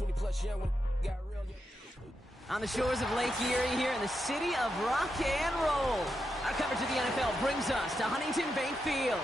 20+ young when got real. On the shores of Lake Erie here in the city of rock and roll. Our coverage of the NFL brings us to Huntington Bank Field.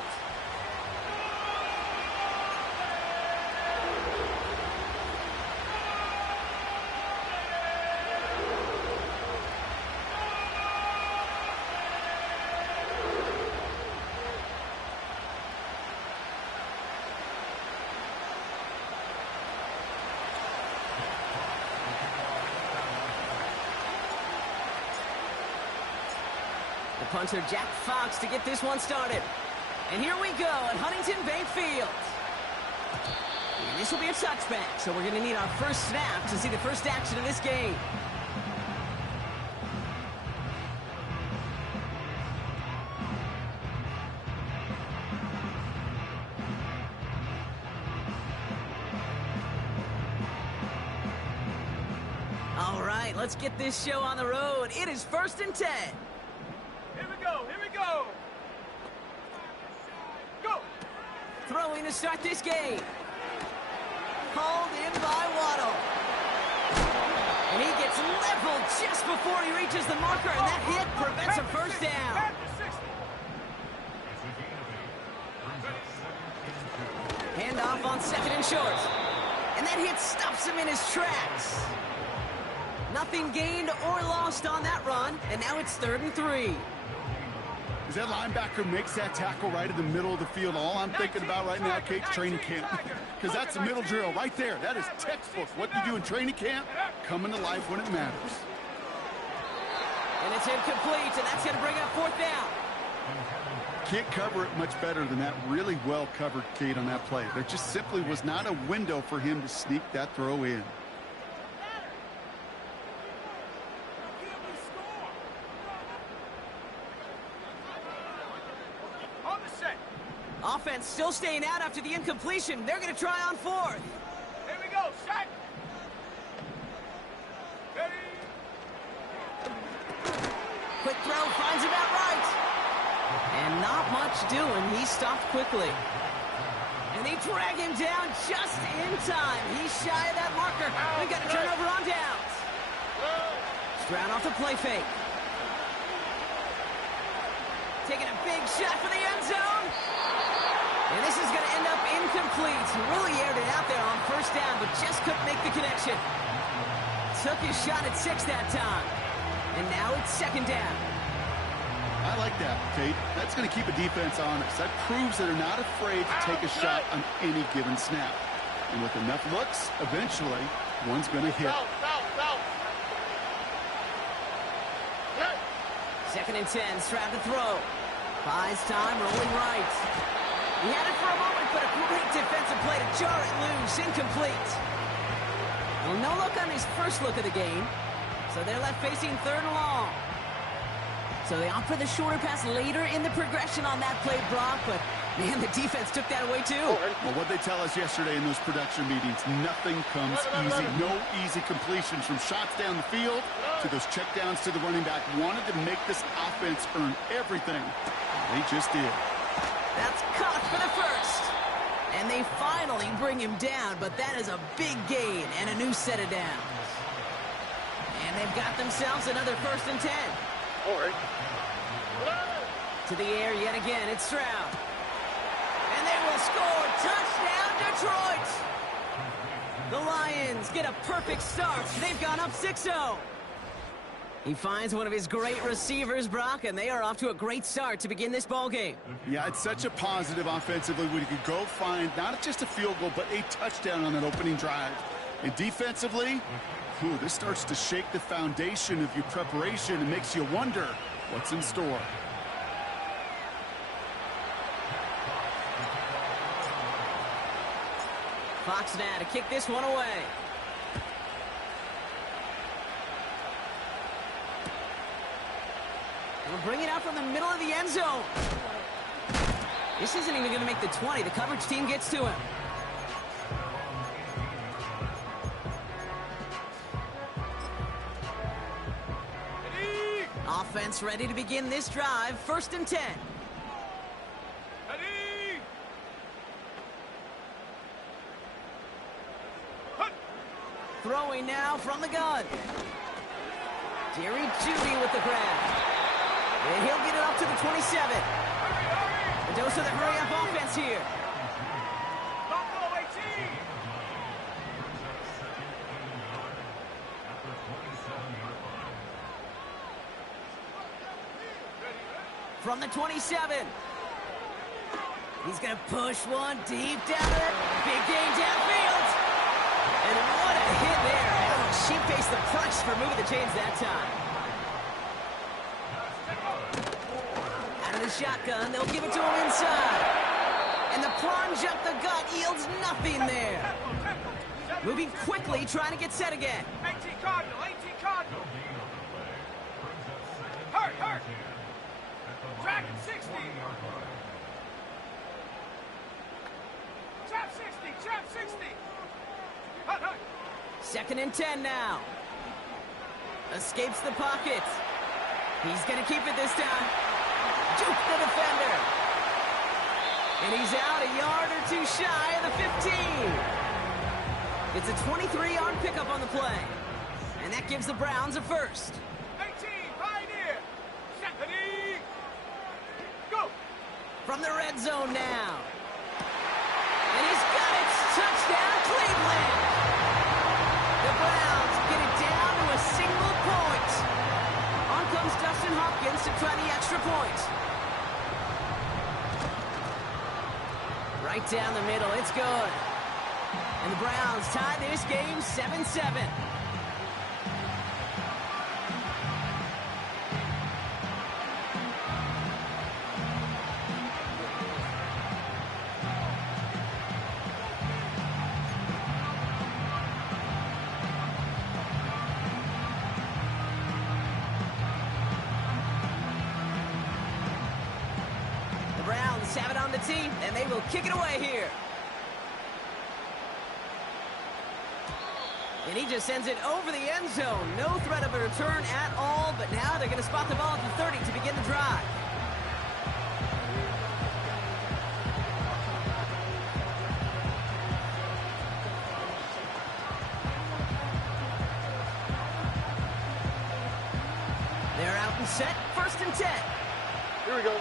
The punter, Jack Fox, to get this one started. And here we go at Huntington Bank Field. And this will be a touchback, so we're going to need our first snap to see the first action of this game. All right, let's get this show on the road. It is 1st and 10. Here we go! Go! Throwing to start this game. Hauled in by Waddle. And he gets leveled just before he reaches the marker, and that hit prevents a first down. Handoff on 2nd and short. And that hit stops him in his tracks. Nothing gained or lost on that run, and now it's 3rd and 3. As that linebacker makes that tackle right in the middle of the field, all I'm thinking about right now, Kate's training camp. Because that's a middle drill right there. That is textbook. What you do in training camp, coming to life when it matters. And it's incomplete, and that's going to bring up 4th down. Can't cover it much better than that really well covered Kate on that play. There just simply was not a window for him to sneak that throw in. Offense still staying out after the incompletion. They're going to try on 4th. Here we go, set. Ready. Quick throw finds him out right. And not much doing. He stopped quickly. And they drag him down just in time. He's shy of that marker. We've got a turnover on downs. Stroud off the play fake. Taking a big shot for the end zone. And this is going to end up incomplete. He really aired it out there on 1st down, but just couldn't make the connection. Took his shot at 6 that time. And now it's 2nd down. I like that, Kate. That's going to keep a defense honest. That proves that they're not afraid to take a shot on any given snap. And with enough looks, eventually, one's going to hit. 2nd and 10, Stroud to throw. Buys time, rolling right. He had it for a moment, but a great defensive play to jar it loose. Incomplete. Well, no look on his first look of the game. So they're left facing 3rd and long. So they opt for the shorter pass later in the progression on that play, Brock. But, man, the defense took that away, too. Well, what they tell us yesterday in those production meetings, nothing comes easy. No easy completions from shots down the field to those checkdowns to the running back. Wanted to make this offense earn everything. They just did. That's caught for the first. And they finally bring him down, but that is a big gain and a new set of downs. And they've got themselves another 1st and 10. All right. To the air yet again, it's Stroud. And they will score. Touchdown, Detroit! The Lions get a perfect start. They've gone up 6-0. He finds one of his great receivers, Brock, and they are off to a great start to begin this ball game. Yeah, it's such a positive offensively when you could go find not just a field goal, but a touchdown on that opening drive. And defensively, this starts to shake the foundation of your preparation and makes you wonder what's in store. Fox now to kick this one away. We'll bring it out from the middle of the end zone. This isn't even going to make the 20. The coverage team gets to him. Offense ready to begin this drive. 1st and 10. Throwing now from the gun. Jerry Jeudy with the grab. And he'll get it up to the 27. A dose of the hurry-up offense here. Buffalo 18. From the 27. He's going to push one deep down there. Big game downfield. And what a hit there. Oh, she faced the price for moving the chains that time. Out of the shotgun, they'll give it to him inside. And the plunge up the gut yields nothing there. Moving quickly, trying to get set again. 18 Cardinal, 18 Cardinal. Hurt. Dragon 60. Trap 60. Hut. 2nd and 10 now. Escapes the pocket. He's going to keep it this time. Juke the defender. And he's out a yard or two shy of the 15. It's a 23-yard pickup on the play. And that gives the Browns a first. 18, Pioneer. Stephanie. Go. From the red zone now. And he's got it. Touchdown, Cleveland. The Browns get it down to a single point. On comes Dustin Hopkins to try the extra point. Right down the middle. It's good. And the Browns tie this game 7-7. Have it on the tee, and they will kick it away here. And he just sends it over the end zone. No threat of a return at all, but now they're going to spot the ball at the 30 to begin the drive. They're out and set, 1st and 10. Here we go.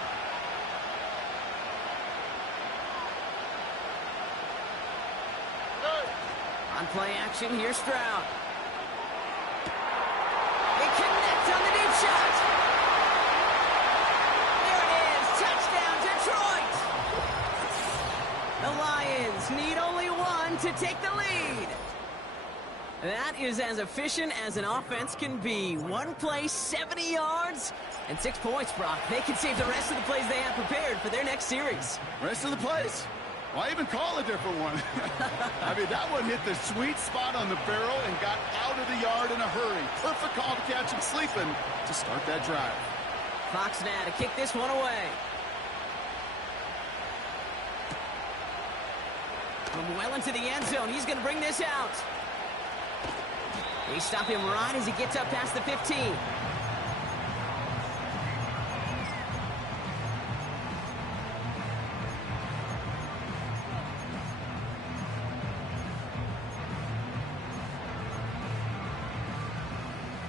On play action, here's Stroud. They connect on the deep shot. There it is, touchdown Detroit. The Lions need only one to take the lead. That is as efficient as an offense can be. One play, 70 yards, and 6 points, Brock. They can save the rest of the plays they have prepared for their next series. Rest of the plays? Why even call a different one? I mean, that one hit the sweet spot on the barrel and got out of the yard in a hurry. Perfect call to catch him sleeping to start that drive. Fox now to kick this one away. From well into the end zone, he's going to bring this out. They stop him right as he gets up past the 15.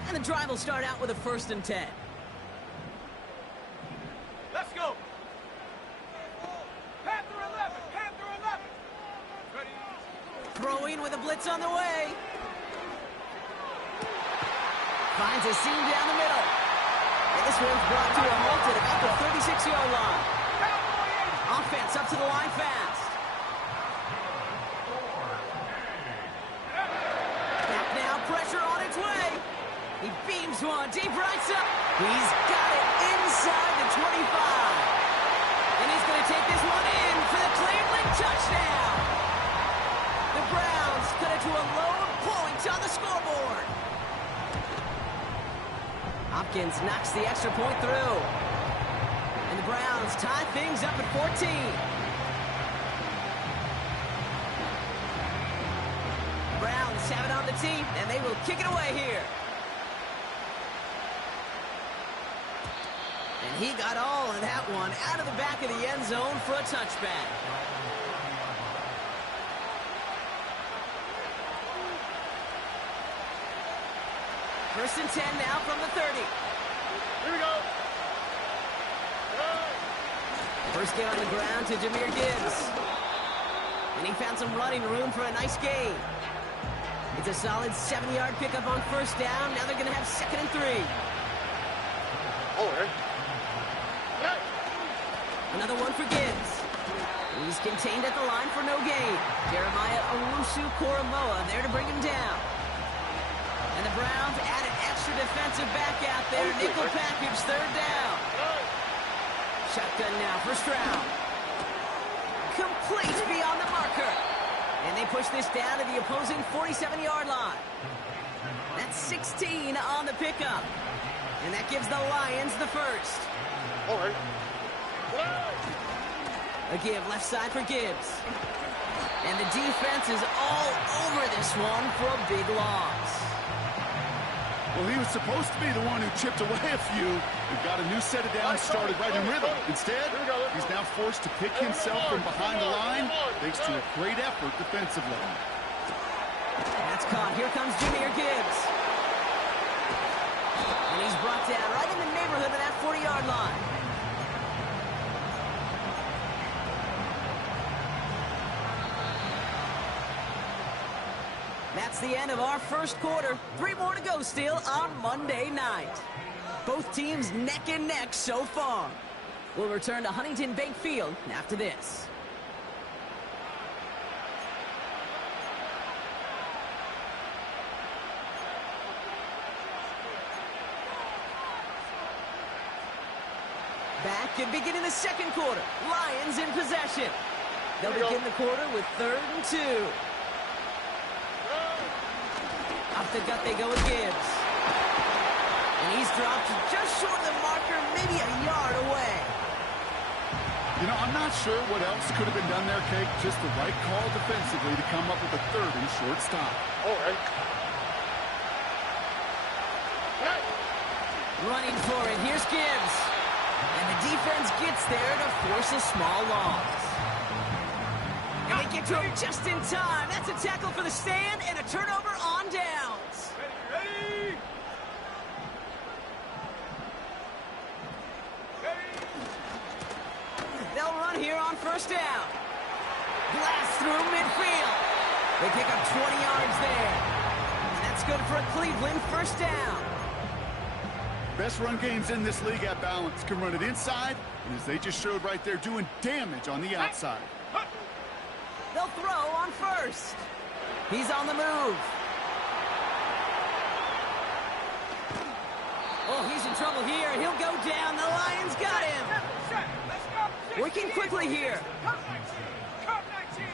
And the drive will start out with a 1st and 10. Let's go. Panther 11. Panther 11. Ready. Throwing with a blitz on the way. Finds a seam down the middle. And this one's brought to a halt at about the 36-yard line. Offense up to the line fast. Back now, pressure on its way. He beams one deep right side. He's got it inside the 25. And he's going to take this one in for the Cleveland touchdown. The Browns cut it to a lone point on the scoreboard. Hopkins knocks the extra point through. And the Browns tie things up at 14. The Browns have it on the tee, and they will kick it away here. And he got all of that one out of the back of the end zone for a touchback. First and 10 now from the 30. Here we go. First get on the ground to Jahmyr Gibbs. And he found some running room for a nice gain. It's a solid 70-yard pickup on first down. Now they're going to have 2nd and 3. Oh, hey. Another one for Gibbs. He's contained at the line for no gain. Jeremiah Owusu-Koramoah there to bring him down. And the Browns add an extra defensive back out there. Nickel package, 3rd down. Shotgun now, first round. Complete beyond the marker. And they push this down to the opposing 47-yard line. That's 16 on the pickup. And that gives the Lions the first. All right. A give left side for Gibbs. And the defense is all over this one for a big loss. Well, he was supposed to be the one who chipped away a few and got a new set of downs started right in rhythm. Instead, he's now forced to pick himself from behind the line thanks to a great effort defensively. That's caught. Here comes Jahmyr Gibbs. And he's brought down right in the neighborhood of that 40-yard line. That's the end of our first quarter. 3 more to go still on Monday night. Both teams neck and neck so far. We'll return to Huntington Bank Field after this. Back and beginning the second quarter. Lions in possession. They'll begin the quarter with 3rd and 2. Off the gut they go with Gibbs. And he's dropped just short of the marker, maybe a yard away. You know, I'm not sure what else could have been done there, Kate. Just the right call defensively to come up with a 3rd and short stop. All right. Running for it. Here's Gibbs. And the defense gets there to force a small loss. And they get to him just in time. That's a tackle for the stand and a turnover on downs. Ready? They'll run here on first down. Blast through midfield. They pick up 20 yards there. And that's good for a Cleveland first down. Best run games in this league at balance. Can run it inside, and as they just showed right there, doing damage on the outside. They'll throw on first. He's on the move. Oh, he's in trouble here. He'll go down. The Lions got him. Set. Let's go. Working quickly here. Come 19. Come 19.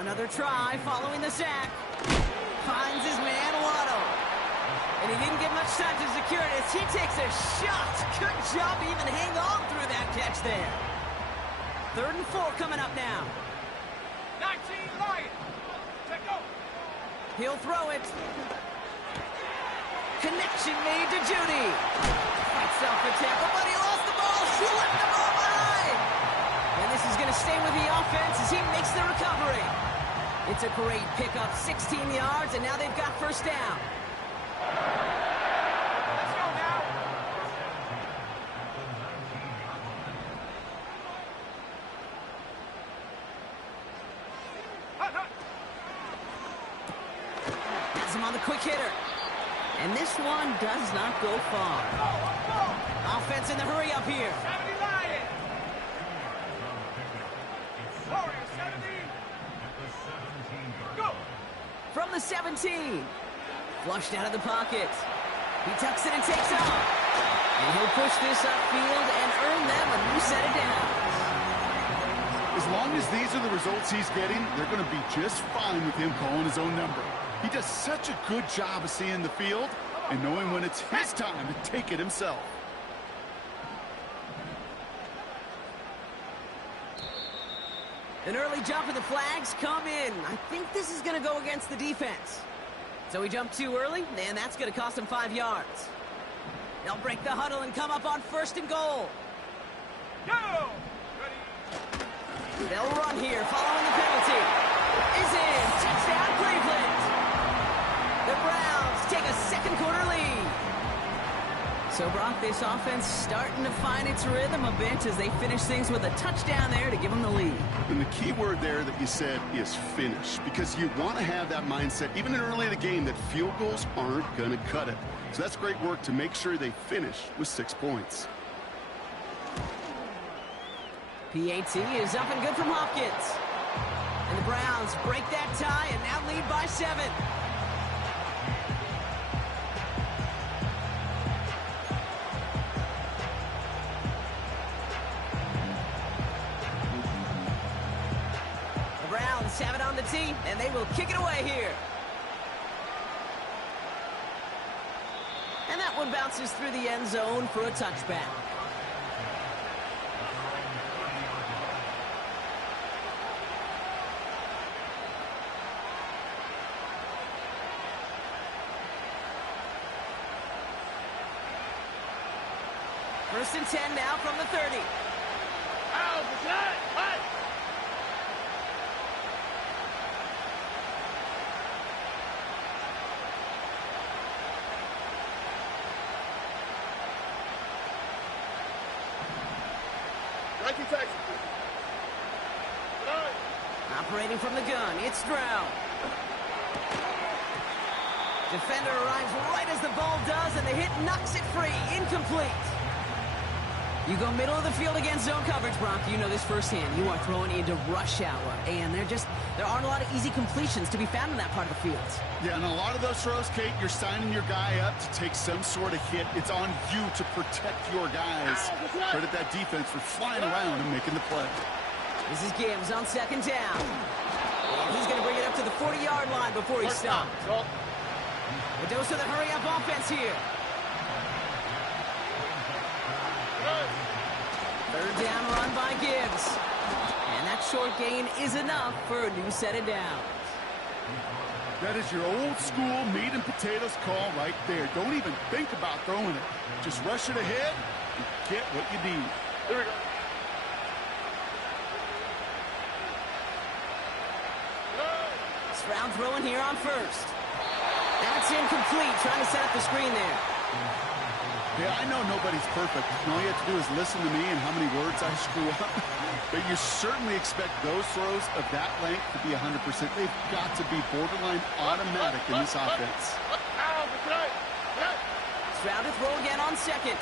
Another try following the sack. Finds his man, Waddle. And he didn't get much time to secure it as he takes a shot. Good job even hang on through that catch there. 3rd and 4 coming up now. 19 Lions. Let go. He'll throw it. Connection made to Judy. Fights off the tackle, but he lost the ball. He left the ball behind. And this is going to stay with the offense as he makes the recovery. It's a great pickup, 16 yards, and now they've got first down. Let's go now. Has him on the quick hitter. And this one does not go far. Offense in the hurry up here. 70 Lions. Warriors 70. Go. From the 17. Flushed out of the pocket. He tucks it and takes off. And he'll push this upfield and earn them a new set of downs. As long as these are the results he's getting, they're going to be just fine with him calling his own number. He does such a good job of seeing the field and knowing when it's his time to take it himself. An early jump and the flags come in. I think this is going to go against the defense. So he jumped too early, and that's going to cost him 5 yards. They'll break the huddle and come up on 1st and goal. Go. Ready. They'll run here following the penalty. Is in. Touchdown, Cleveland. So, Brock, this offense starting to find its rhythm a bit as they finish things with a touchdown there to give them the lead. And the key word there that you said is finish, because you want to have that mindset, even in early in the game, that field goals aren't going to cut it. So that's great work to make sure they finish with 6 points. PAT is up and good from Hopkins. And the Browns break that tie and now lead by 7. The Browns have it on the tee, and they will kick it away here. And that one bounces through the end zone for a touchback. First and 10 now from the 30. Operating from the gun, it's Stroud. Defender arrives right as the ball does, and the hit knocks it free. Incomplete. You go middle of the field against zone coverage, Brock. You know this firsthand. You are throwing into rush hour, and there aren't a lot of easy completions to be found in that part of the field. Yeah, and a lot of those throws, Kate, you're signing your guy up to take some sort of hit. It's on you to protect your guys. Credit that defense for flying around and making the play. This is Gibbs on second down. And he's going to bring it up to the 40-yard line before he stopped. A dose of the hurry-up offense here. Third down run by Gibbs. And that short gain is enough for a new set of downs. That is your old school meat and potatoes call right there. Don't even think about throwing it. Just rush it ahead and get what you need. There we go. Stroud throwing here on first. That's incomplete. Trying to set up the screen there. Yeah, I know nobody's perfect. All you have to do is listen to me and how many words I screw up. But you certainly expect those throws of that length to be 100%. They've got to be borderline automatic in this offense. Stroud to throw again on second.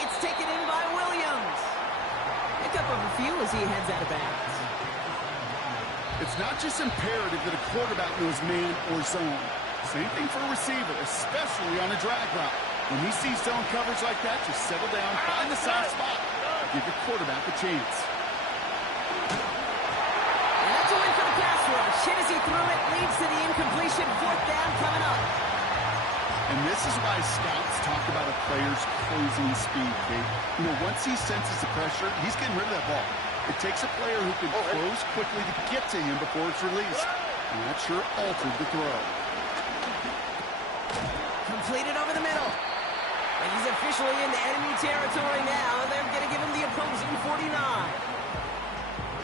It's taken in by Williams. Pick up a few as he heads out of bounds. It's not just imperative that a quarterback knows man or zone. Same thing for a receiver, especially on a drag route. When he sees zone coverage like that, just settle down, find the soft spot, give your quarterback a chance. And that's a win for the pass rush. Hit as he threw it, leads to the incompletion. Fourth down coming up. And this is why scouts talk about a player's closing speed, Kate. You know, once he senses the pressure, he's getting rid of that ball. It takes a player who can close quickly to get to him before it's released. And that sure altered the throw. Completed over the middle. And he's officially into enemy territory now. They're going to give him the opposing 49.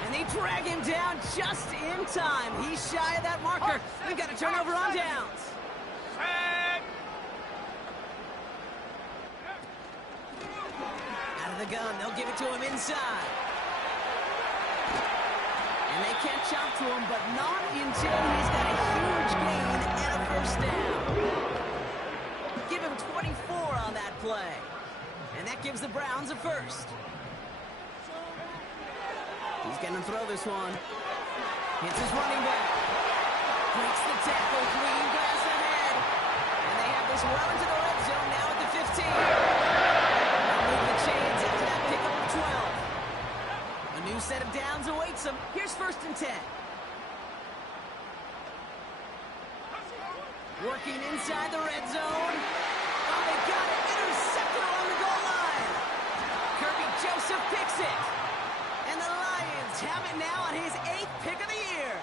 And they drag him down just in time. He's shy of that marker. We've got a turnover on downs. Out of the gun. They'll give it to him inside. And they catch up to him, but not until he's got a huge gain and a first down. Give him 24 on that play. And that gives the Browns a first. He's going to throw this one. Hits his running back. Breaks the tackle. Green grass ahead. And they have this well into the red zone now at the 15. They'll move the chains after that pickup of 12. A new set of downs awaits them. Here's first and 10. Working inside the red zone. Oh, they got it. Intercepted along the goal line. Kirby Joseph picks it. And the Lions have it now on his 8th pick of the year.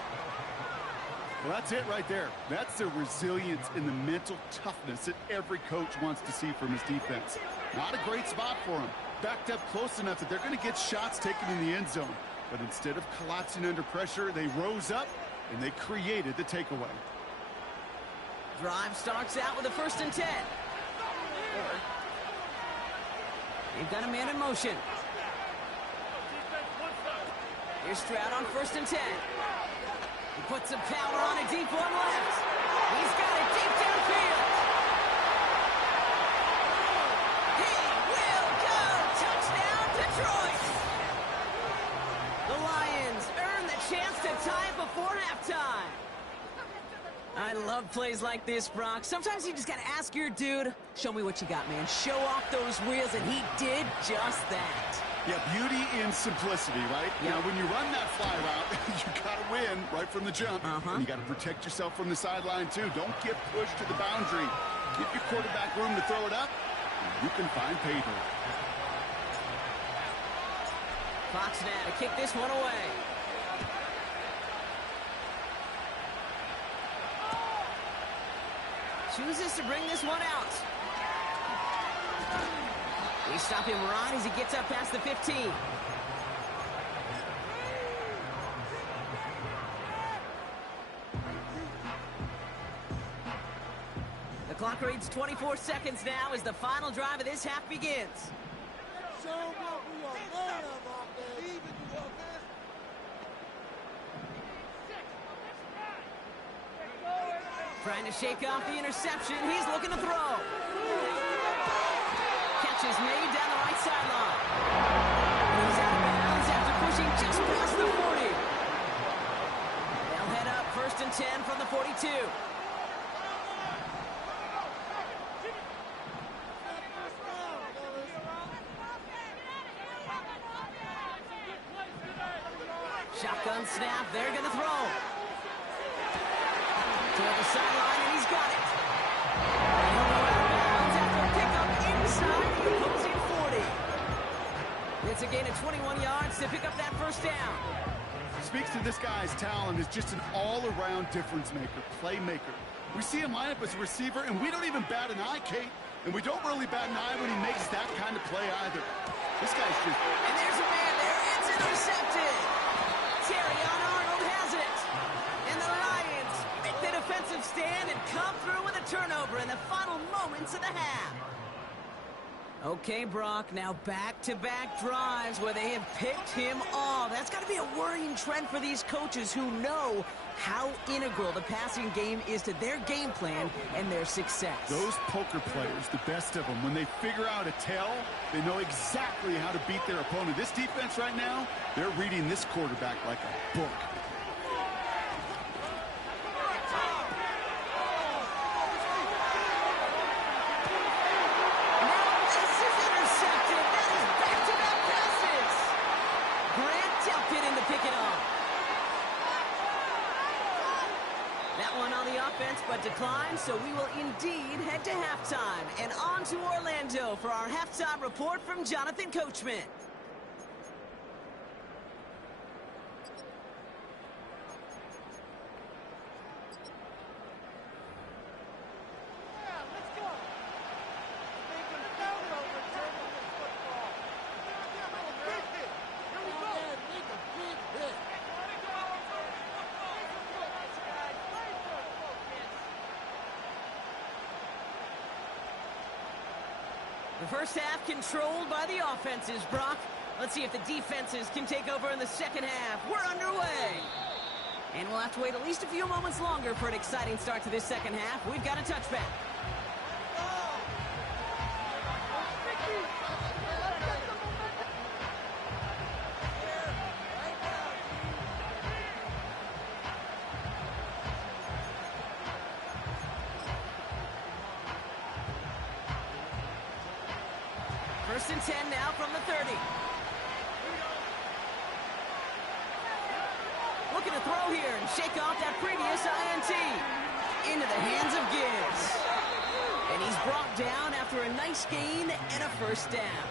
Well, that's it right there. That's the resilience and the mental toughness that every coach wants to see from his defense. Not a great spot for him. Backed up close enough that they're going to get shots taken in the end zone. But instead of collapsing under pressure, they rose up and they created the takeaway. Drive starts out with a 1st and 10. They've got a man in motion. Here's Stroud on 1st and 10. He puts some power on a deep one left. He's got it deep downfield. He will go. Touchdown, Detroit. The Lions earn the chance to tie it before halftime. I love plays like this, Brock. Sometimes you just got to ask your dude, show me what you got, man. Show off those wheels, and he did just that. Yeah, beauty in simplicity, right? Yep. Now, when you run that fly route, you got to win right from the jump. And you got to protect yourself from the sideline, too. Don't get pushed to the boundary. Give your quarterback room to throw it up, and you can find pay dirt. Fox now to kick this one away. Chooses to bring this one out. We stop him right as he gets up past the 15. The clock reads 24 seconds now as the final drive of this half begins. Show what we are made of, offense. Trying to shake off the interception. He's looking to throw. Catch is made down the right sideline. He's out of bounds after pushing just past the 40. They'll head up 1st and 10 from the 42. Shotgun snap. They're going to throw. Toward the sideline, and he's got it. And he'll go out of bounds after a pickup inside the opposing 40. It's a gain of 21 yards to pick up that 1st down. Speaks to this guy's talent as just an all-around difference maker, playmaker. We see him line up as a receiver, and we don't even bat an eye, Kate. And we don't really bat an eye when he makes that kind of play either. This guy's just... And there's a man there. It's intercepted. Terry Arnold has it. And the Lions make the defensive stand and come through with a turnover in the final moments of the half. Okay, Brock, now back-to-back drives where they have picked him off. That's got to be a worrying trend for these coaches who know how integral the passing game is to their game plan and their success. Those poker players, the best of them, when they figure out a tell, they know exactly how to beat their opponent. This defense right now, they're reading this quarterback like a book. But declined, so we will indeed head to halftime. And on to Orlando for our halftime report from Jonathan Coachman. The first half controlled by the offenses, Brock. Let's see if the defenses can take over in the second half. We're underway. And we'll have to wait at least a few moments longer for an exciting start to this second half. We've got a touchback. First and 10 now from the 30. Looking to throw here and shake off that previous INT. Into the hands of Gibbs. And he's brought down after a nice gain and a first down.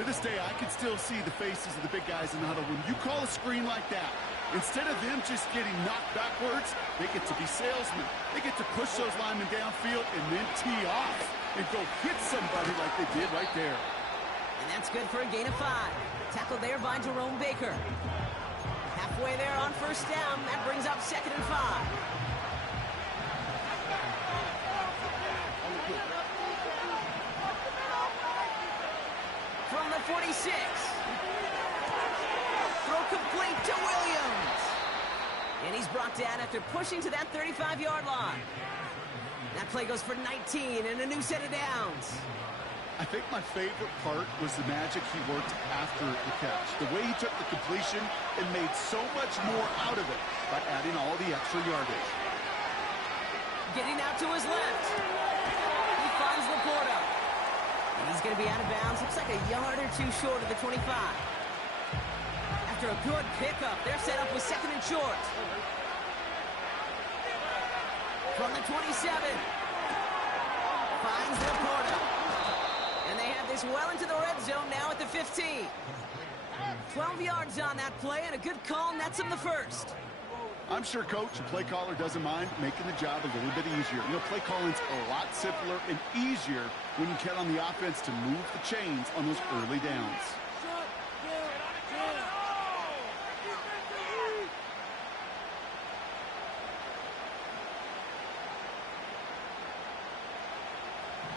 To this day, I can still see the faces of the big guys in the huddle. When you call a screen like that, instead of them just getting knocked backwards, they get to be salesmen. They get to push those linemen downfield and then tee off and go hit somebody like they did right there. And that's good for a gain of 5. Tackled there by Jerome Baker. Halfway there on first down. That brings up 2nd and 5. 46. Throw complete to Williams. And he's brought down after pushing to that 35-yard line. That play goes for 19 and a new set of downs. I think my favorite part was the magic he worked after the catch. The way he took the completion and made so much more out of it by adding all the extra yardage. Getting out to his left. He finds Laporta. And he's going to be out of bounds. Looks like a yard or two short of the 25. After a good pickup, they're set up with second and short. From the 27. Finds Laporta. And they have this well into the red zone now at the 15. 12 yards on that play, and a good call nets him the first. I'm sure coach and play caller doesn't mind making the job a little bit easier. You know, play calling's a lot simpler and easier when you count on the offense to move the chains on those early downs.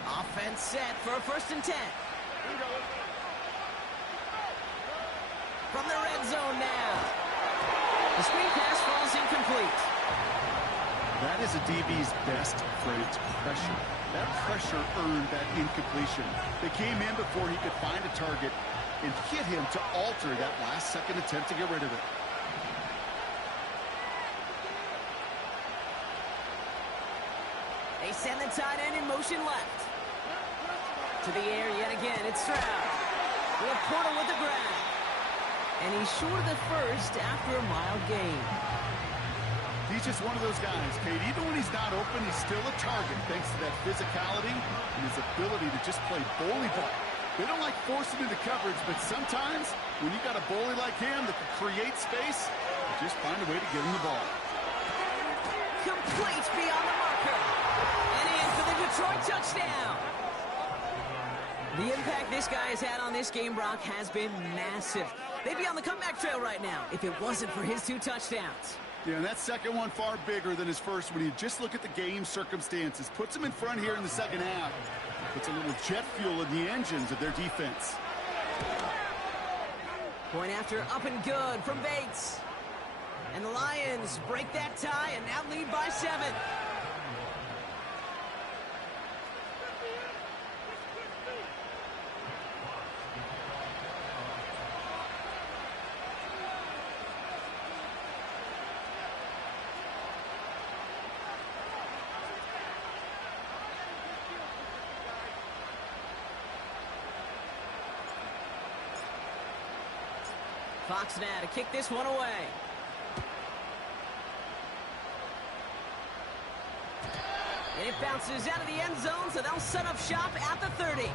Offense set for a 1st and 10. From the red zone now. The screen pass falls incomplete. That is a DB's best friend, pressure. That pressure earned that incompletion. They came in before he could find a target and hit him to alter that last-second attempt to get rid of it. They send the tight end in motion left. To the air yet again, it's Stroud. Laporta with the grab. And he's short of the first after a mild gain. He's just one of those guys, Kate. Even when he's not open, he's still a target thanks to that physicality and his ability to just play bully ball. They don't like forcing into coverage, but sometimes when you got a bully like him that can create space, just find a way to get him the ball. Complete beyond the marker. And in for the Detroit touchdown. The impact this guy has had on this game, Brock, has been massive. They'd be on the comeback trail right now if it wasn't for his 2 touchdowns. Yeah, and that second one far bigger than his first when you just look at the game circumstances. Puts him in front here in the second half. Puts a little jet fuel in the engines of their defense. Point after up and good from Bates. And the Lions break that tie and now lead by 7. Fox now to kick this one away. And it bounces out of the end zone, so they'll set up shop at the 30.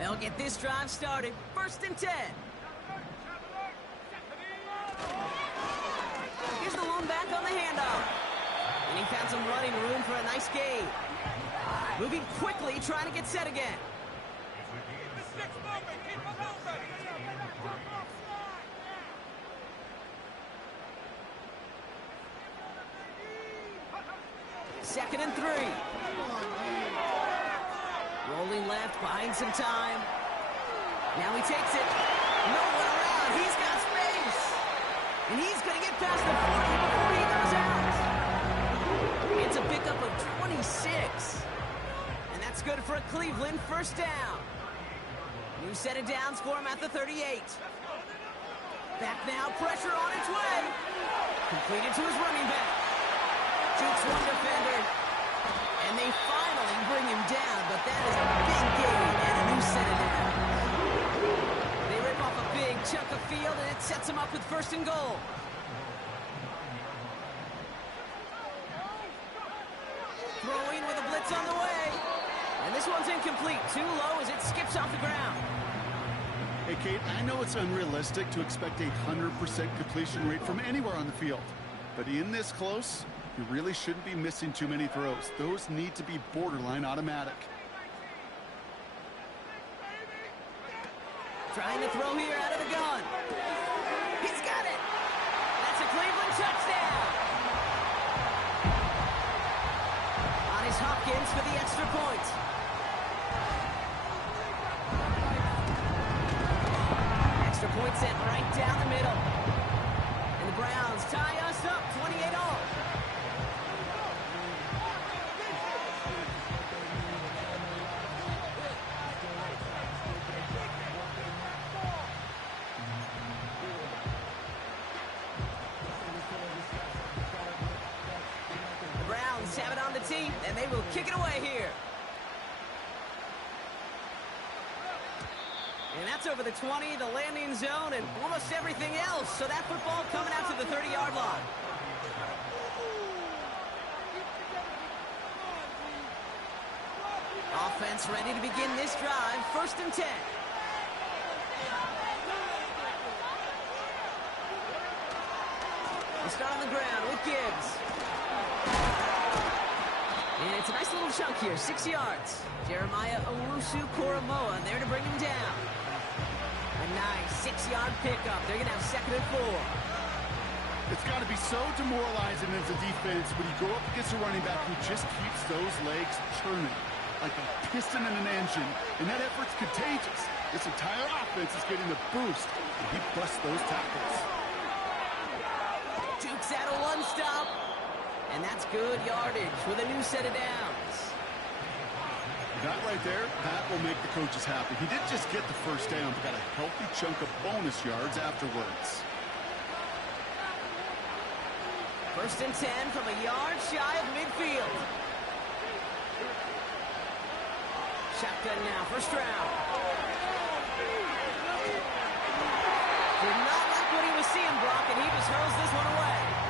They'll get this drive started. 1st and 10. Here's the lone back on the handoff. And he found some running room for a nice gain. Moving quickly, trying to get set again. Second and 3. Rolling left, buying some time. Now he takes it. No one around. He's got space. And he's going to get past the 40 before he goes out. It's a pickup of 26. And that's good for a Cleveland 1st down. New set of downs for him at the 38. Back now, pressure on its way. Completed to his running back. Jukes one defender. And they finally bring him down, but that is a big gain and a new set of downs. They rip off a big chunk of field, and it sets him up with 1st and goal. Throwing with a blitz on the way. And this one's incomplete. Too low as it skips off the ground. Hey, Kate, I know it's unrealistic to expect a 100% completion rate from anywhere on the field. But in this close, you really shouldn't be missing too many throws. Those need to be borderline automatic. Trying to throw here out of the gun. He's got it. That's a Cleveland touchdown. On his Hopkins for the extra point. Extra point sent right down the middle. And the Browns tie us up 28-all. Have it on the tee, and they will kick it away here. And that's over the 20, the landing zone, and almost everything else. So that football coming out to the 30-yard line. Offense ready to begin this drive. 1st and 10. They start on the ground with Gibbs. And it's a nice little chunk here, 6 yards. Jeremiah Owusu-Koramoah there to bring him down. A nice 6-yard pickup. They're going to have 2nd and 4. It's got to be so demoralizing as a defense when you go up against a running back who just keeps those legs churning like a piston in an engine. And that effort's contagious. This entire offense is getting a boost. And he busts those tackles. Dukes out a one-stop. And that's good yardage with a new set of downs. That right there, that will make the coaches happy. He didn't just get the 1st down, but got a healthy chunk of bonus yards afterwards. 1st and 10 from a yard shy of midfield. Shotgun now for Stroud. Did not like what he was seeing, Brock, and he just hurls this one away.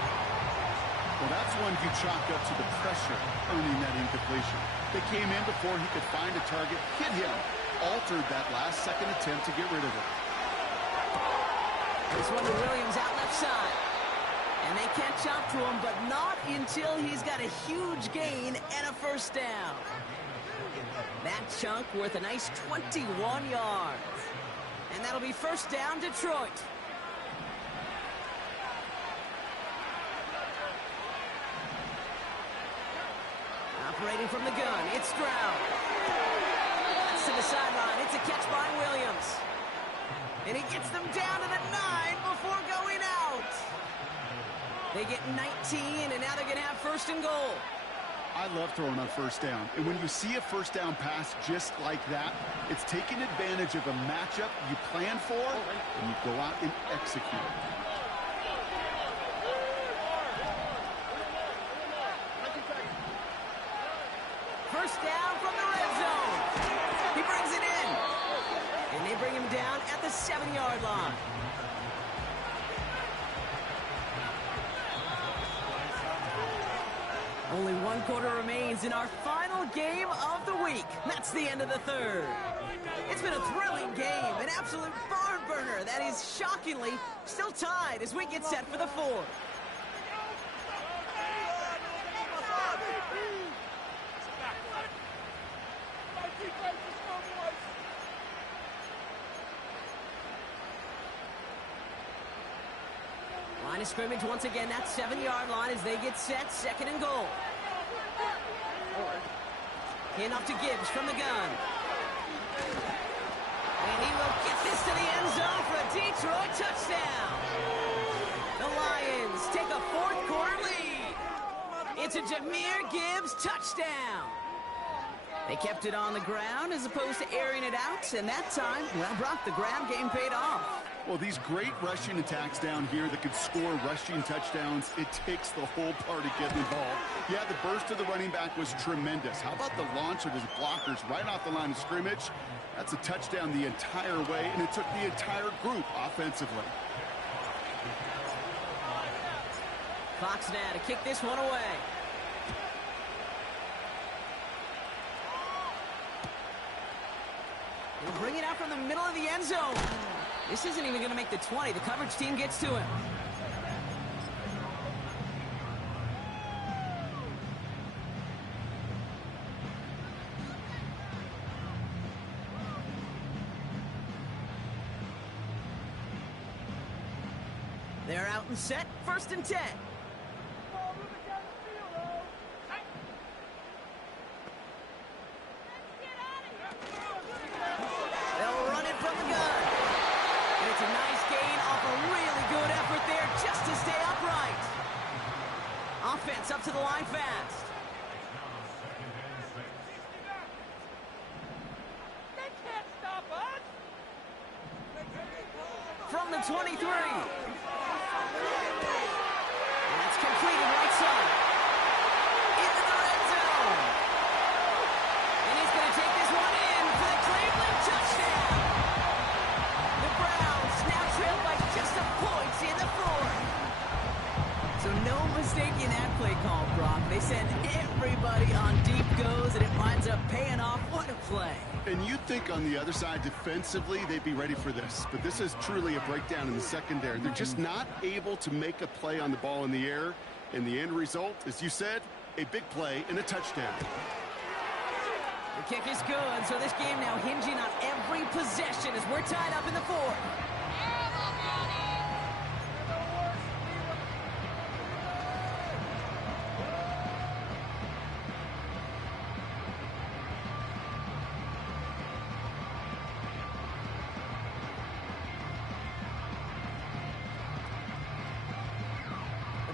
Well, that's one you chalk up to the pressure earning that incompletion. They came in before he could find a target, hit him, altered that last-second attempt to get rid of it. This one to Williams out left side. And they can't chop to him, but not until he's got a huge gain and a 1st down. That chunk worth a nice 21 yards. And that'll be 1st down, Detroit. Operating from the gun, it's Stroud. That's to the sideline. It's a catch by Williams. And he gets them down to the 9 before going out. They get 19, and now they're going to have 1st and goal. I love throwing on 1st down. And when you see a 1st down pass just like that, it's taking advantage of a matchup you plan for, and you go out and execute. 1st down from the red zone. He brings it in. And they bring him down at the 7-yard line. Only 1 quarter remains in our final game of the week. That's the end of the 3rd. It's been a thrilling game, an absolute barn burner that is shockingly still tied as we get set for the 4th. Line of scrimmage once again, that 7-yard line as they get set, 2nd and goal. Hand off to Gibbs from the gun. And he will get this to the end zone for a Detroit touchdown. The Lions take a 4th quarter lead. It's a Jahmyr Gibbs touchdown. They kept it on the ground as opposed to airing it out, and that time, well, Brock, the ground game paid off. Well, these great rushing attacks down here that can score rushing touchdowns, it takes the whole party getting involved. Yeah, the burst of the running back was tremendous. How about the launch of his blockers right off the line of scrimmage? That's a touchdown the entire way, and it took the entire group offensively. Fox now to kick this one away. He'll bring it out from the middle of the end zone. This isn't even going to make the 20. The coverage team gets to him. They're out and set. 1st and 10. the 23. And that's completed right side. Into the red zone. And he's going to take this one in for the Cleveland touchdown. The Browns now trail by just a point in the fourth. So no mistaking that play call, Brock. They send everybody on deep goes, and it winds up paying off. What a play. And you'd think on the other side, defensively, they'd be ready for this. But this is truly a breakdown in the secondary. They're just not able to make a play on the ball in the air. And the end result, as you said, a big play and a touchdown. The kick is good, so this game now hinging on every possession as we're tied up in the fourth.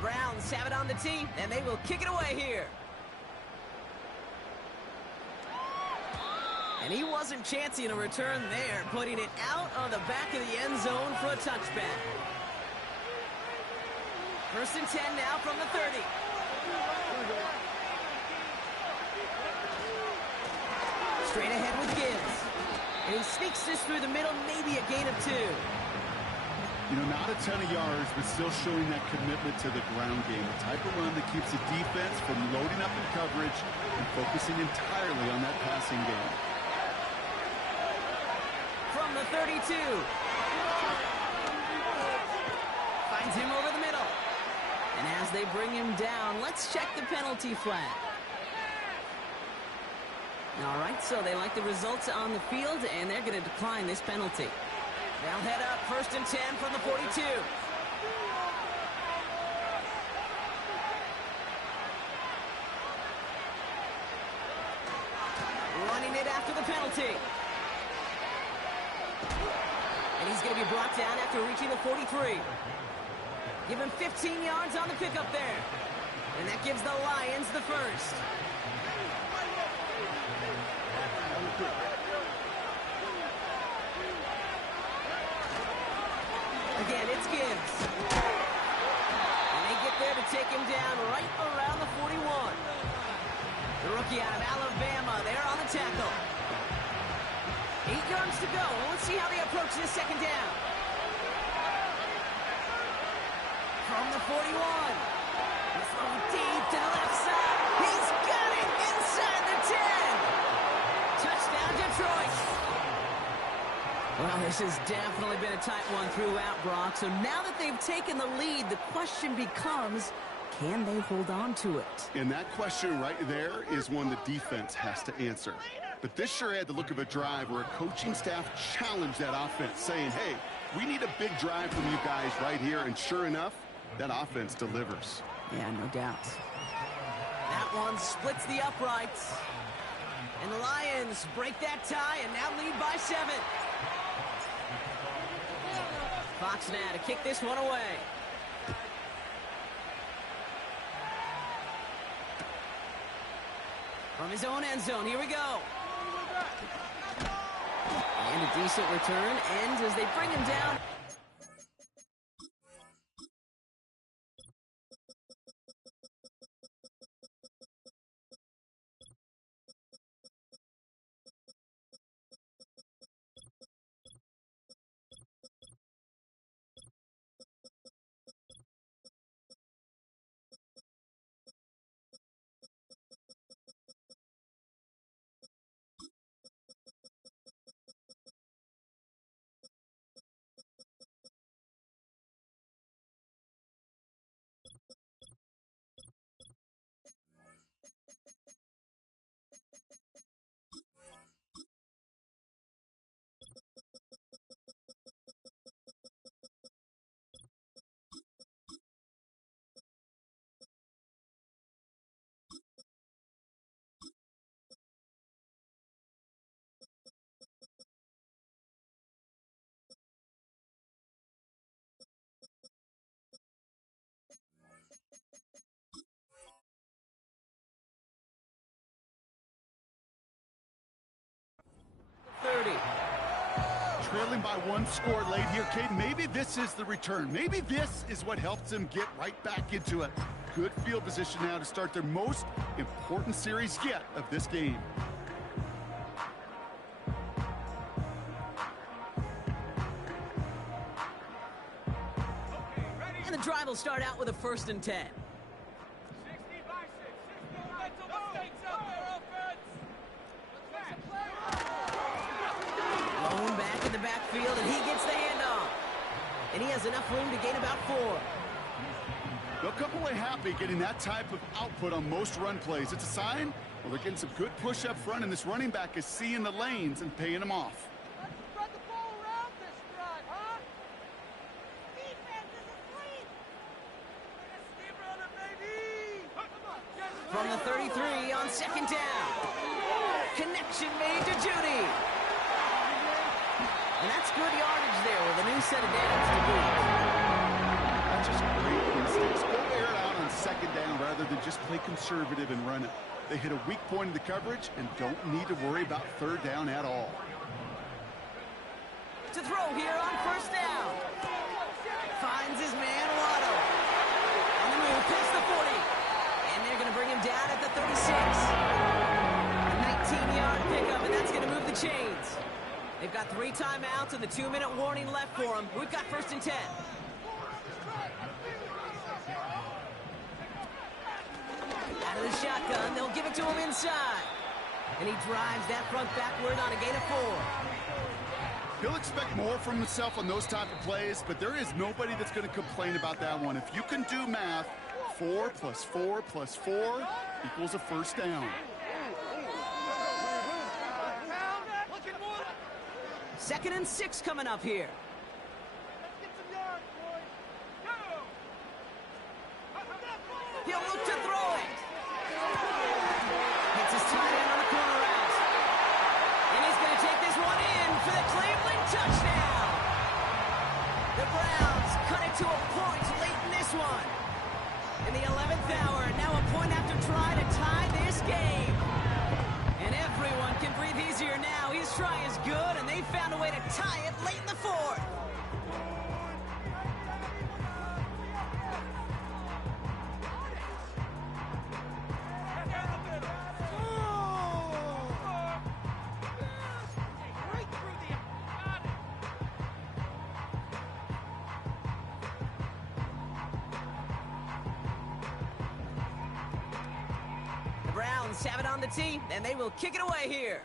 Browns have it on the tee, and they will kick it away here. And he wasn't chancing a return there, putting it out on the back of the end zone for a touchback. 1st and 10 now from the 30. Straight ahead with Gibbs. And he sneaks this through the middle, maybe a gain of 2. You know, not a ton of yards, but still showing that commitment to the ground game. The type of run that keeps the defense from loading up in coverage and focusing entirely on that passing game. From the 32. Finds him over the middle. And as they bring him down, let's check the penalty flag. All right, so they like the results on the field, and they're going to decline this penalty. They'll head up 1st and 10 from the 42. Running it after the penalty. And he's going to be brought down after reaching the 43. Give him 15 yards on the pickup there. And that gives the Lions the first. Again, it's Gibbs. And they get there to take him down right around the 41. The rookie out of Alabama there on the tackle. 8 yards to go. Let's see how they approach this second down. From the 41. He's going deep to the left side. He's got it inside the 10. Touchdown, Detroit. Well, this has definitely been a tight one throughout, Brock. So now that they've taken the lead, the question becomes, can they hold on to it? And that question right there is one the defense has to answer. But this sure had the look of a drive where a coaching staff challenged that offense, saying, hey, we need a big drive from you guys right here. And sure enough, that offense delivers. Yeah, no doubt. That one splits the uprights. And the Lions break that tie and now lead by 7. Fox now to kick this one away. From his own end zone, here we go. And a decent return ends as they bring him down. trailing by one score late here, Kate. Maybe this is the return. Maybe this is what helps them get right back into it. Good field position now to start their most important series yet of this game. And the drive will start out with a 1st and 10. 60 by 6. 60 mental mistakes out there, offense. Lone back in the backfield, and he gets the handoff. And he has enough room to gain about 4. They'll come away happy getting that type of output on most run plays. It's a sign, well, they're getting some good push up front, and this running back is seeing the lanes and paying them off. Let's spread the ball around this drive, huh? Defense is asleep. Sleep on it, baby. From the 33 on 2nd down. Connection made to Judy. And that's good yardage there with a new set of downs to boot. That's just great instincts. Go air it out on 2nd down rather than just play conservative and run it. They hit a weak point in the coverage and don't need to worry about 3rd down at all. To throw here on 1st down. Finds his man, Waddle. On the move, past the 40. And they're going to bring him down at the 36. A 19-yard pickup, and that's going to move the chains. They've got 3 timeouts and the 2-minute warning left for them. We've got 1st and 10. Out of the shotgun, they'll give it to him inside. And he drives that front backward on a gain of 4. He'll expect more from himself on those type of plays, but there is nobody that's going to complain about that one. If you can do math, 4 plus 4 plus 4 equals a 1st down. 2nd and 6 coming up here. Let's get some yards, boys. He'll look to throw it. Hits his tight end on the corner route. And he's going to take this one in for the Cleveland touchdown. The Browns cut it to a point late in this one. In the 11th hour, now a point after try to tie this game. And everyone can breathe easier now. His try is good, and they found a way to tie it late in the 4th. The Browns have it on the tee, and they will kick it away here.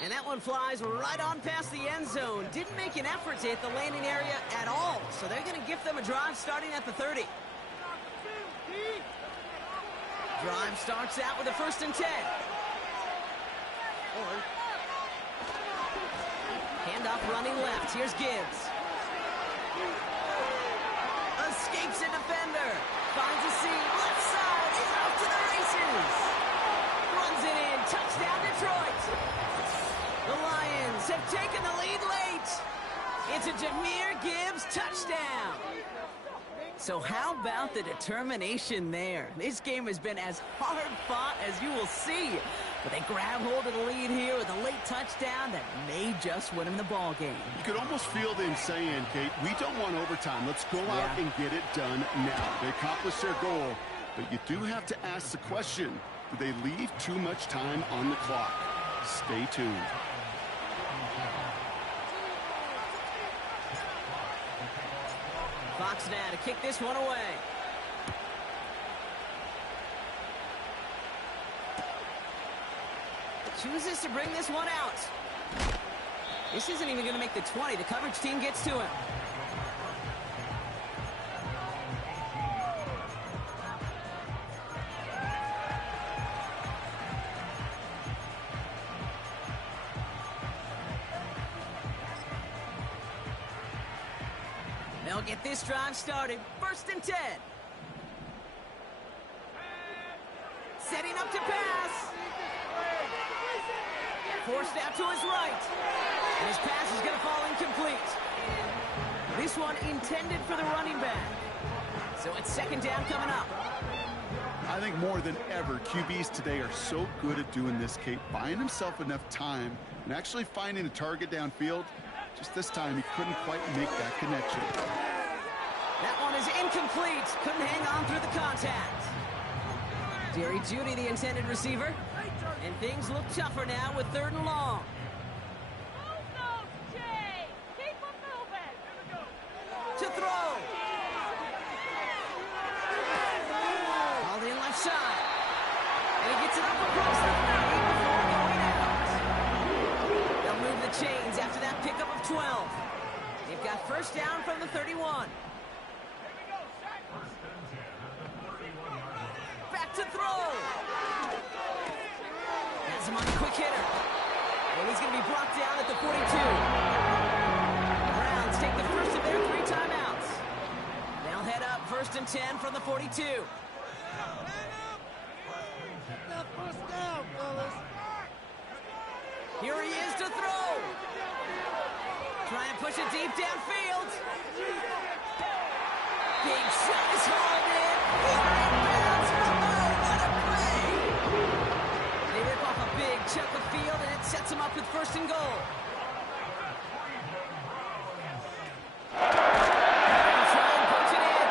And that one flies right on past the end zone. Didn't make an effort to hit the landing area at all. So they're going to give them a drive starting at the 30. Drive starts out with a 1st and 10. Handoff running left. Here's Gibbs. Escapes a defender. Finds a seam. Left side. He's off to the races. Runs it in. Touchdown, Detroit. The Lions have taken the lead late. It's a Jahmyr Gibbs touchdown. So how about the determination there? This game has been as hard fought as you will see. But they grab hold of the lead here with a late touchdown that may just win them the ball game. You could almost feel them saying, Kate, we don't want overtime. Let's go out and get it done now. They accomplished their goal, but you do have to ask the question, do they leave too much time on the clock? Stay tuned. Fox now to kick this one away. Chooses to bring this one out. This isn't even going to make the 20. The coverage team gets to him. They'll get this drive started. 1st and 10. Setting up to pass. Forced out to his right. And his pass is going to fall incomplete. This one intended for the running back. So it's 2nd down coming up. I think more than ever, QBs today are so good at doing this, Kate, buying himself enough time and actually finding a target downfield. Just this time, he couldn't quite make that connection. That one is incomplete. Couldn't hang on through the contact. Jerry Jeudy, the intended receiver. And things look tougher now with 3rd and long. Move those, Jay! Keep them moving! To throw. All in left side. And he gets it up across the 30 before going out. They'll move the chains after that pickup of 12. They've got 1st down from the 31. Back to throw. Has him on the quick hitter. And he's going to be brought down at the 42. The Browns take the first of their 3 timeouts. They'll head up 1st and 10 from the 42. That first down, fellas. Here he is to throw. Try and push it deep downfield. Big shot is hauled in. Flying bounce. Oh, what a play. They rip off a big chunk of field, and it sets them up with 1st and goal. They'll try and punch it in.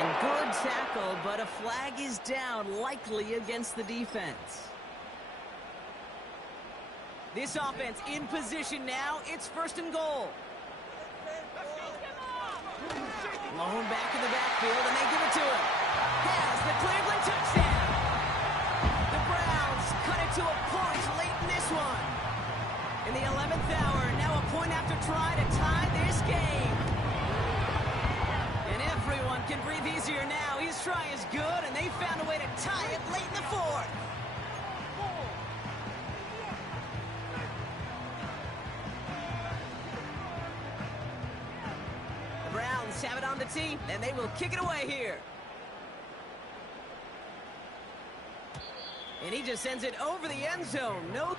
And good tackle, but a flag is down, likely against the defense. This offense in position now. It's 1st and goal. Lone back in the backfield, and they give it to him. Has the Cleveland touchdown. The Browns cut it to a point late in this one. In the 11th hour, now a point after try to tie this game. And everyone can breathe easier now. His try is good, and they found a way to tie it late in the 4th. Browns have it on the tee, and they will kick it away here. And he just sends it over the end zone. No.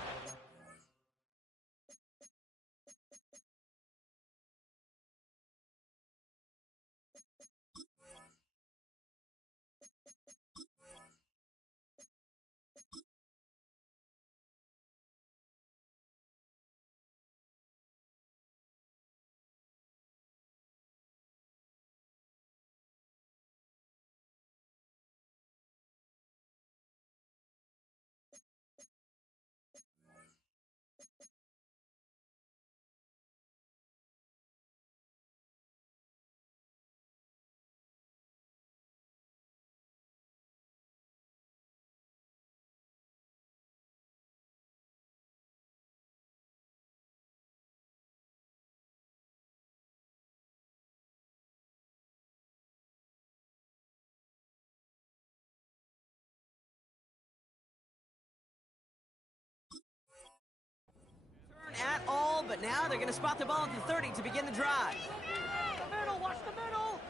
At all, but now they're going to spot the ball at the 30 to begin the drive. The middle, watch the middle!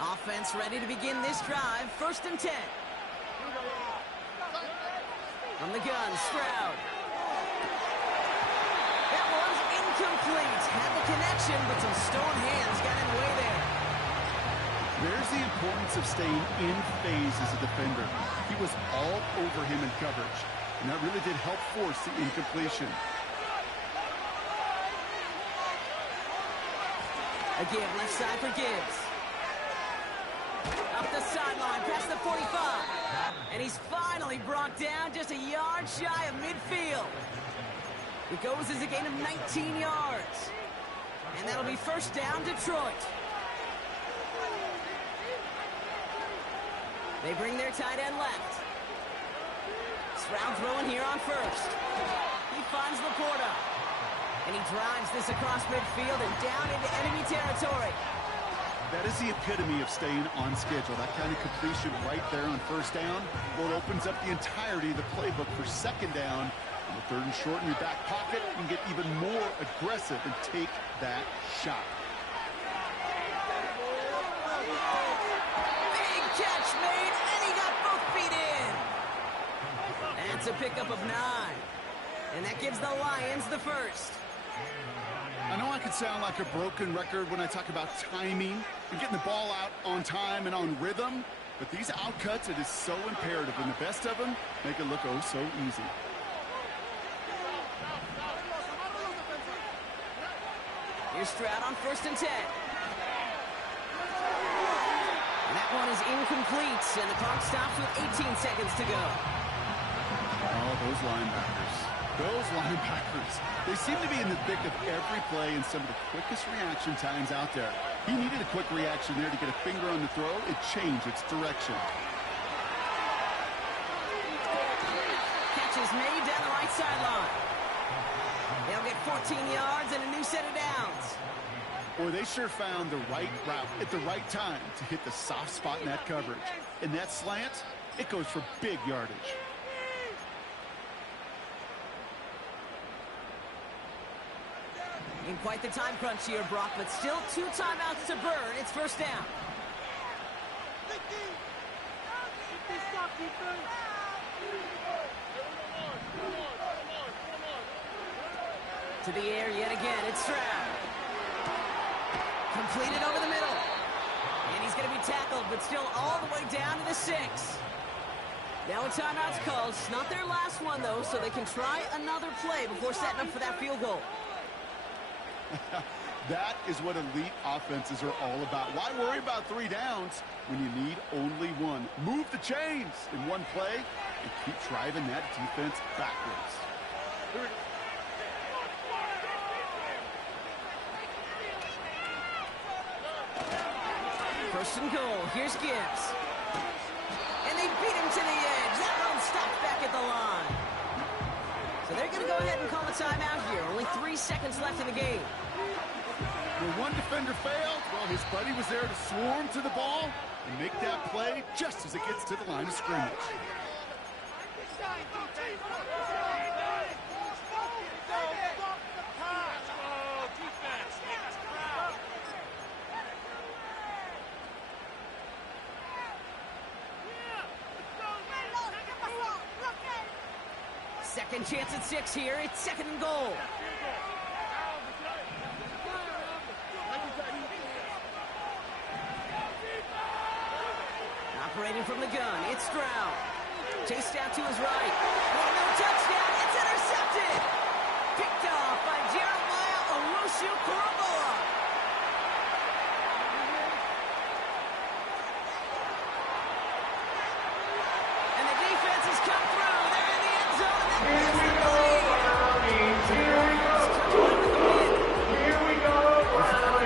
Offense ready to begin this drive. 1st and 10. From the gun, Stroud. That one's incomplete. Had the connection, but some stone hands got in the way there. There's the importance of staying in phase as a defender. He was all over him in coverage, and that really did help force the incompletion. A give left side for Gibbs. Up the sideline, past the 45. And he's finally brought down just a yard shy of midfield. It goes as a gain of 19 yards. And that'll be 1st down, Detroit. They bring their tight end left. Stroud throwing here on 1st. He finds Laporta. And he drives this across midfield and down into enemy territory. That is the epitome of staying on schedule. That kind of completion right there on 1st down. Well, it opens up the entirety of the playbook for 2nd down. On the 3rd and short in your back pocket, you can get even more aggressive and take that shot. Catch made, and he got both feet in. That's a pickup of 9. And that gives the Lions the 1st. I know I could sound like a broken record when I talk about timing, and getting the ball out on time and on rhythm. But these outcuts, it is so imperative, and the best of them make it look oh so easy. Here's Stroud on 1st and 10. And that one is incomplete, and the clock stops with 18 seconds to go. Oh, those linebackers. Those linebackers. They seem to be in the thick of every play and some of the quickest reaction times out there. He needed a quick reaction there to get a finger on the throw. It changed its direction. Catch is made down the right sideline. They'll get 14 yards and a new set of downs. Boy, they sure found the right route at the right time to hit the soft spot in that coverage. And that slant, it goes for big yardage. In quite the time crunch here, Brock, but still 2 timeouts to burn. It's 1st down. To the air yet again. It's Stroud. Completed over the middle. And he's going to be tackled, but still all the way down to the 6. Now a timeout's called. It's not their last one, though, so they can try another play before setting up for that field goal. That is what elite offenses are all about. Why worry about 3 downs when you need only 1? Move the chains in one play and keep driving that defense backwards. 1st and goal. Here's Gibbs. And they beat him to the edge. That one stopped back at the line. So they're going to go ahead and call a timeout here. Only 3 seconds left in the game. When one defender failed, well, his buddy was there to swarm to the ball and make that play just as it gets to the line of scrimmage. Second chance at 6 here. It's 2nd and goal. Operating from the gun, it's Stroud. Chased down to his right. Oh, no touchdown. It's intercepted.